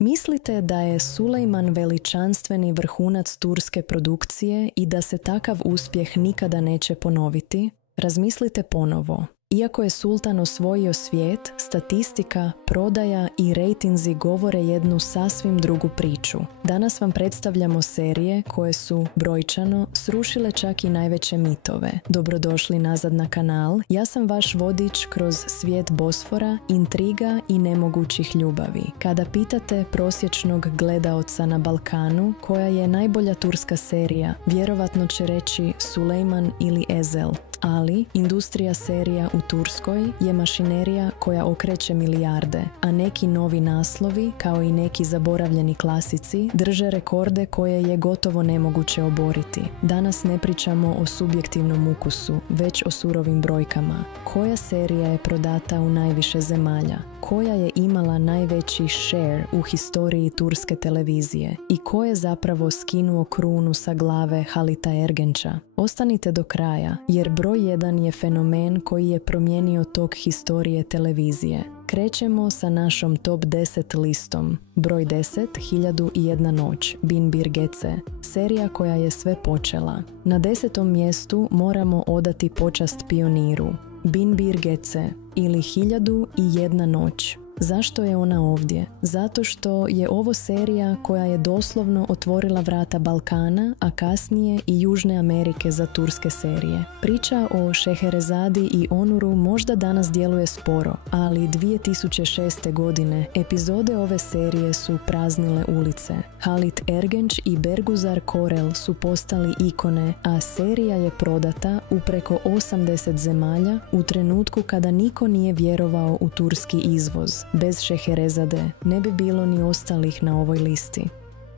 Mislite da je Sulejman veličanstveni vrhunac turske produkcije i da se takav uspjeh nikada neće ponoviti? Razmislite ponovo. Iako je sultan osvojio svijet, statistika, prodaja i rejtinzi govore jednu sasvim drugu priču. Danas vam predstavljamo serije koje su, brojčano, srušile čak i najveće mitove. Dobrodošli nazad na kanal, ja sam vaš vodič kroz svijet Bosfora, intriga i nemogućih ljubavi. Kada pitate prosječnog gledaoca na Balkanu koja je najbolja turska serija, vjerovatno će reći Sulejman ili Ezel. Ali, industrija serija u Turskoj je mašinerija koja okreće milijarde, a neki novi naslovi, kao i neki zaboravljeni klasici, drže rekorde koje je gotovo nemoguće oboriti. Danas ne pričamo o subjektivnom ukusu, već o surovim brojkama. Koja serija je prodata u najviše zemalja? Koja je imala najveći share u historiji turske televizije? I ko je zapravo skinuo krunu sa glave Halita Ergenča? Ostanite do kraja, jer broj 1 je fenomen koji je promijenio tok historije televizije. Krećemo sa našom top 10 listom. Broj 10, 1001 noć, Bin Bir Gece, serija koja je sve počela. Na 10. mjestu moramo odati počast pioniru. Bin Bir Gece ili 1001 noć. Zašto je ona ovdje? Zato što je ovo serija koja je doslovno otvorila vrata Balkana, a kasnije i Južne Amerike za turske serije. Priča o Šeherezadi i Onuru možda danas djeluje sporo, ali 2006. godine epizode ove serije su praznile ulice. Halit Ergenč i Berguzar Korel su postali ikone, a serija je prodata u preko 80 zemalja u trenutku kada niko nije vjerovao u turski izvoz. Bez Šeherezade ne bi bilo ni ostalih na ovoj listi.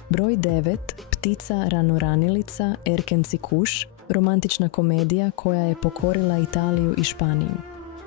Broj 9, Ptica ranoranilica Erkenci Kuš, romantična komedija koja je pokorila Italiju i Španiju.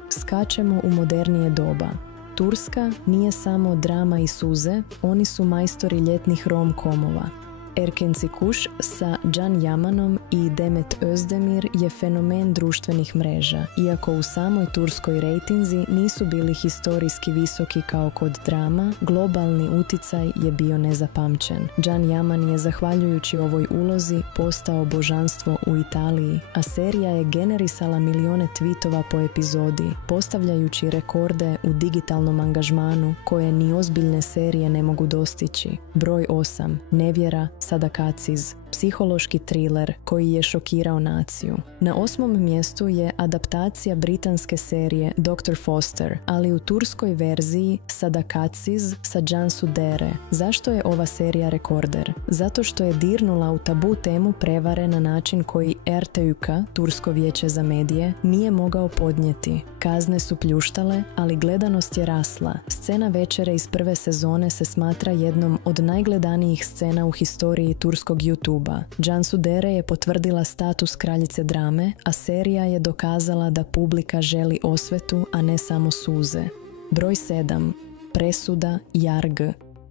Skačemo u modernije doba. Turska nije samo drama i suze, oni su majstori ljetnih rom-komova. Erkenci Kuš sa Can Yaman'om i Demet Özdemir je fenomen društvenih mreža, iako u samoj turskoj rejtinzi nisu bili historijski visoki kao kod drama, globalni uticaj je bio nezapamćen. Can Yaman je zahvaljujući ovoj ulozi postao božanstvo u Italiji, a serija je generisala milijone tweetova po epizodi, postavljajući rekorde u digitalnom angažmanu koje ni ozbiljne serije ne mogu dostići. Broj 8, Nevjera Sadakatsiz, psihološki thriller koji je šokirao naciju. Na 8. mjestu je adaptacija britanske serije Dr. Foster, ali u turskoj verziji Sadakatsiz sa Cansu Dere. Zašto je ova serija rekorder? Zato što je dirnula u tabu temu prevare na način koji RTÜK, Tursko vijeće za medije, nije mogao podnijeti. Kazne su pljuštale, ali gledanost je rasla. Scena večere iz prve sezone se smatra jednom od najgledanijih scena u historiji turskog YouTube. Cansu Dere je potvrdila status kraljice drame, a serija je dokazala da publika želi osvetu, a ne samo suze. Broj 7. Presuda Jarg,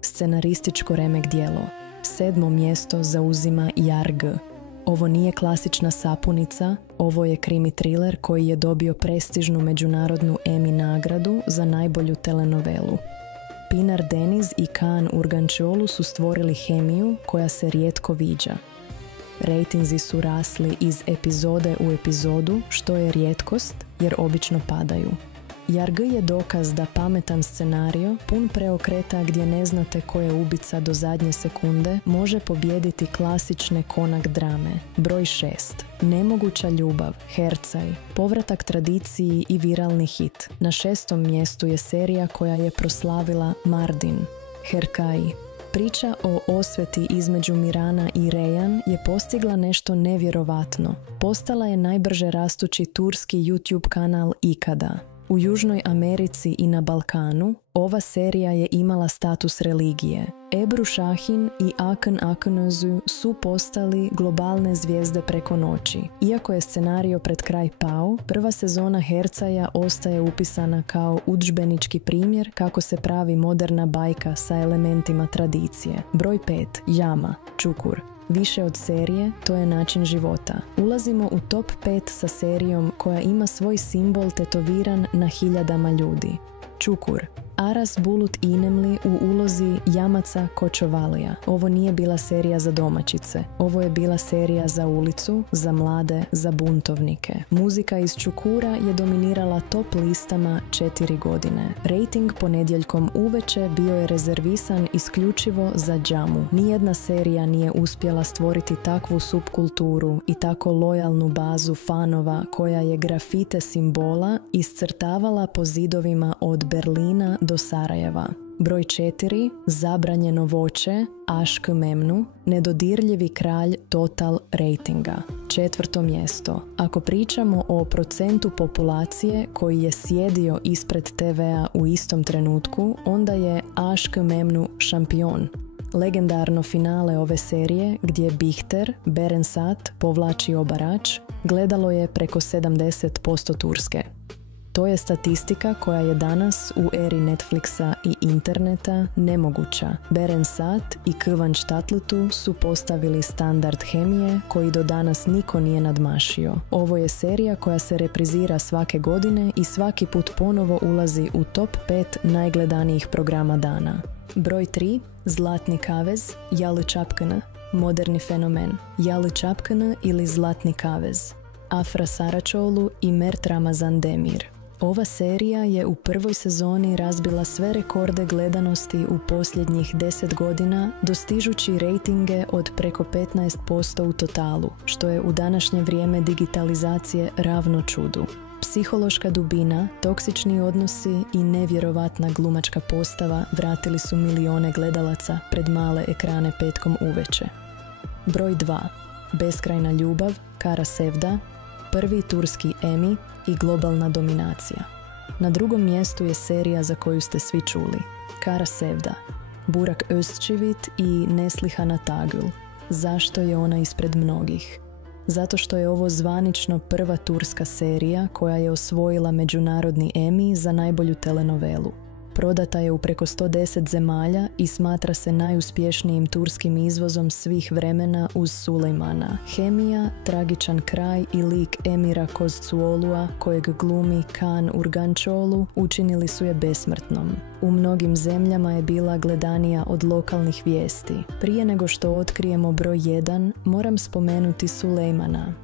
scenarističko remek djelo. 7. mjesto zauzima Jarg. Ovo nije klasična sapunica, ovo je krimi thriller koji je dobio prestižnu međunarodnu Emmy nagradu za najbolju telenovelu. Pinar Deniz i Kaan Urgančolu su stvorili hemiju koja se rijetko viđa. Rejtinzi su rasli iz epizode u epizodu, što je rijetkost jer obično padaju. Jarg je dokaz da pametan scenario, pun preokreta gdje ne znate ko je ubica do zadnje sekunde, može pobijediti klasične konak drame. Broj 6. Nemoguća ljubav, Hercaj, povratak tradiciji i viralni hit. Na 6. mjestu je serija koja je proslavila Mardin, Hercai. Priča o osveti između Mirana i Rejhan je postigla nešto nevjerovatno. Postala je najbrže rastući turski YouTube kanal ikada. U Južnoj Americi i na Balkanu ova serija je imala status religije. Ebru Šahin i Akın Akınözü su postali globalne zvijezde preko noći. Iako je scenario pred kraj pao, prva sezona Hercaja ostaje upisana kao udžbenički primjer kako se pravi moderna bajka sa elementima tradicije. Broj 5. Jama, Čukur. Više od serije, to je način života. Ulazimo u top 5 sa serijom koja ima svoj simbol tetoviran na hiljadama ljudi. Čukur, Aras Bulut Inemli u ulozi Jamaca Kočovalija. Ovo nije bila serija za domaćice. Ovo je bila serija za ulicu, za mlade, za buntovnike. Muzika iz Čukura je dominirala top listama 4 godine. Rating ponedjeljkom uveče bio je rezervisan isključivo za džamu. Nijedna serija nije uspjela stvoriti takvu subkulturu i tako lojalnu bazu fanova koja je grafite simbola iscrtavala po zidovima od Berlina do Sarajeva. Broj 4. Zabranjeno voće, Aşk Memnu, nedodirljivi kralj total ratinga. 4. mjesto. Ako pričamo o procentu populacije koji je sjedio ispred TV-a u istom trenutku, onda je Aşk Memnu šampion. Legendarno finale ove serije, gdje Bihter, Berensaat, povlači obarač, gledalo je preko 70% Turske. To je statistika koja je danas u eri Netflixa i interneta nemoguća. Berensaat i Kıvanç Tatlıtuğ su postavili standard hemije koji do danas niko nije nadmašio. Ovo je serija koja se reprizira svake godine i svaki put ponovo ulazi u top 5 najgledanijih programa dana. Broj 3. Zlatni kavez, Yalı Çapkını, moderni fenomen. Yalı Çapkını ili Zlatni kavez. Afra Saraçoğlu i Mert Ramazan Demir. Ova serija je u prvoj sezoni razbila sve rekorde gledanosti u posljednjih 10 godina, dostižući rejtinge od preko 15% u totalu, što je u današnje vrijeme digitalizacije ravno čudu. Psihološka dubina, toksični odnosi i nevjerovatna glumačka postava vratili su milione gledalaca pred male ekrane petkom uveče. Broj 2. Beskrajna ljubav, Kara Sevda, prvi turski Emmy i globalna dominacija. Na drugom mjestu je serija za koju ste svi čuli. Kara Sevda, Burak Özçivit i Neslihan Atagül. Zašto je ona ispred mnogih? Zato što je ovo zvanično prva turska serija koja je osvojila međunarodni Emmy za najbolju telenovelu. Prodata je u preko 110 zemalja i smatra se najuspješnijim turskim izvozom svih vremena uz Sulejmana. Hemija, tragičan kraj i lik Emira Kozcuolua, kojeg glumi Kaan Urgančolu, učinili su je besmrtnom. U mnogim zemljama je bila gledanija od lokalnih vijesti. Prije nego što otkrijemo broj 1, moram spomenuti Sulejmana.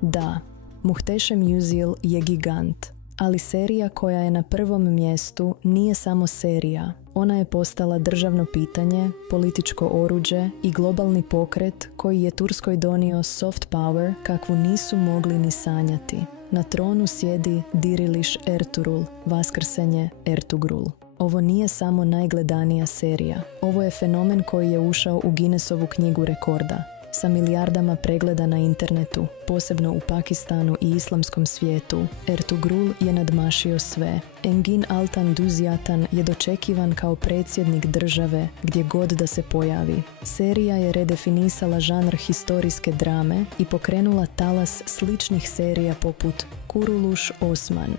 Da, Muhteşem Yüzyıl je gigant. Ali serija koja je na prvom mjestu nije samo serija. Ona je postala državno pitanje, političko oruđe i globalni pokret koji je Turskoj donio soft power kakvu nisu mogli ni sanjati. Na tronu sjedi Diriliš Ertuğrul, vaskrsenje Ertugrul. Ovo nije samo najgledanija serija. Ovo je fenomen koji je ušao u Guinnessovu knjigu rekorda. Sa milijardama pregleda na internetu, posebno u Pakistanu i islamskom svijetu, Ertugrul je nadmašio sve. Engin Altan Düzjatan je dočekivan kao predsjednik države gdje god da se pojavi. Serija je redefinisala žanr historijske drame i pokrenula talas sličnih serija poput Kuruluş Osman.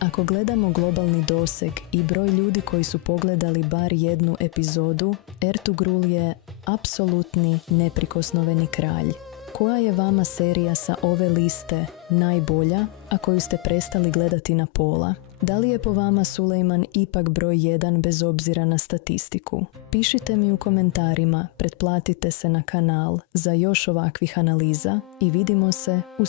Ako gledamo globalni doseg i broj ljudi koji su pogledali bar jednu epizodu, Ertugrul je apsolutni neprikosnoveni kralj. Koja je vama serija sa ove liste najbolja, a koju ste prestali gledati na pola? Da li je po vama Sulejman ipak broj 1 bez obzira na statistiku? Pišite mi u komentarima, pretplatite se na kanal za još ovakvih analiza i vidimo se u